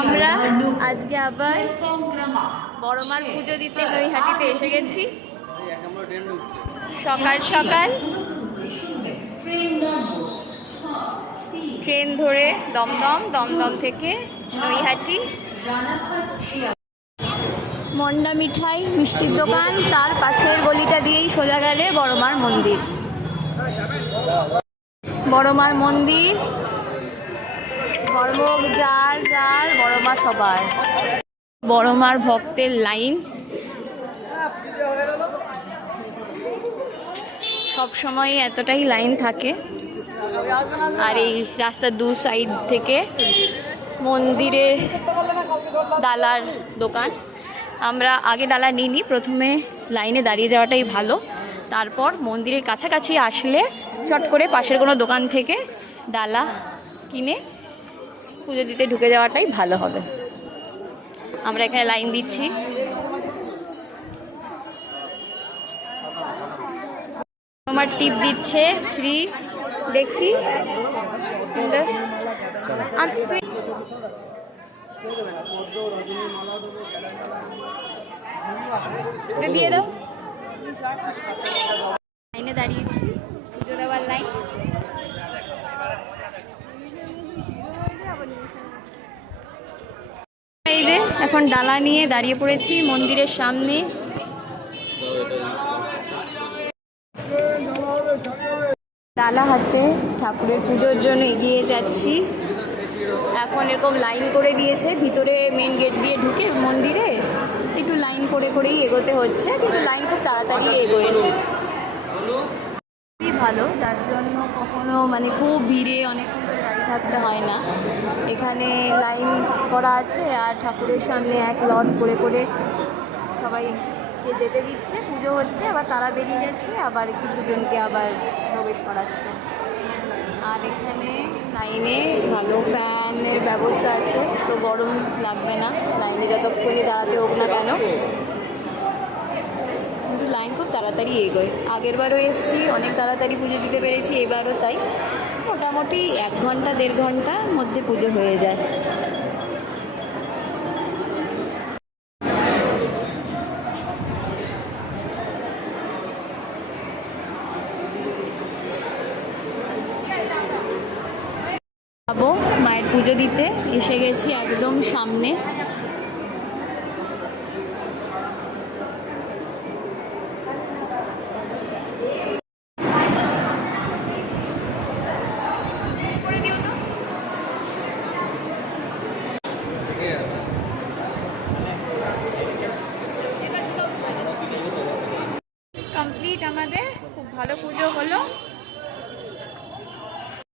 আমরা আজকে আবার বড়মার পুজো দিতে নৈহাটিতে এসে গেছি। সকাল সকাল ট্রেন ধরে দমদম থেকে নৈহাটি। মন্ডা মিঠাই মিষ্টির দোকান, তার পাশের গলিটা দিয়েই সোজা গেলে বড়মার মন্দির। বড়মার মন্দির, বড়ভোগ যার যার, বড়মা সবার। বড়মার ভক্তের লাইন সব সময় এতটাই লাইন থাকে। আর এই রাস্তার দু সাইড থেকে মন্দিরের ডালার দোকান। আমরা আগে ডালা নিইনি, প্রথমে লাইনে দাঁড়িয়ে যাওয়াটাই ভালো। তারপর মন্দিরের কাছাকাছি আসলে চট করে পাশের কোনো দোকান থেকে ডালা কিনে পুজো দিতে ঢুকে যাওয়াটাই ভালো হবে। আমরা এখানে লাইন দিচ্ছি। আমার টিপ দিচ্ছে শ্রী, দেখি দিয়ে দাও। লাইনে দাঁড়িয়েছি, পুজো দেওয়ার লাইন। এই যে এখন ডালা নিয়ে দাঁড়িয়ে পড়েছি মন্দিরের সামনে। ডালা হাতে ঠাকুরের পুজোর জন্য এগিয়ে যাচ্ছি। এখন এরকম লাইন করে দিয়েছে, ভিতরে মেন গেট দিয়ে ঢুকে মন্দিরে একটু লাইন করে করেই এগোতে হচ্ছে, কিন্তু লাইন খুব তাড়াতাড়ি এগোয়। খুবই ভালো, যার জন্য কখনো মানে খুব ভিড়ে অনেকক্ষণ ধরে দাঁড়িয়ে থাকতে হয় না। এখানে লাইন করা আছে আর ঠাকুরের সামনে এক লট করে করে সবাইকে যেতে দিচ্ছে, পুজো হচ্ছে, আবার তারা বেরিয়ে যাচ্ছে, আবার কিছুজনকে আবার প্রবেশ করাচ্ছে। আর এখানে লাইনে ভালো ফ্যানের ব্যবস্থা আছে, তো গরম লাগবে না লাইনে যতক্ষণই দাঁড়াতে হোক না কেন। কিন্তু লাইন খুব তাড়াতাড়ি এগোয়। আগেরবারও এসেছি, অনেক তাড়াতাড়ি পুজো দিতে পেরেছি, এবারও তাই। মোটামুটি 1 ঘন্টা 1.5 ঘন্টার মধ্যে পুজো হয়ে যায়। যাবো মায়ের পুজো দিতে, এসে গেছি একদম সামনে। কমপ্লিট, আমাদের খুব ভালো পুজো হলো।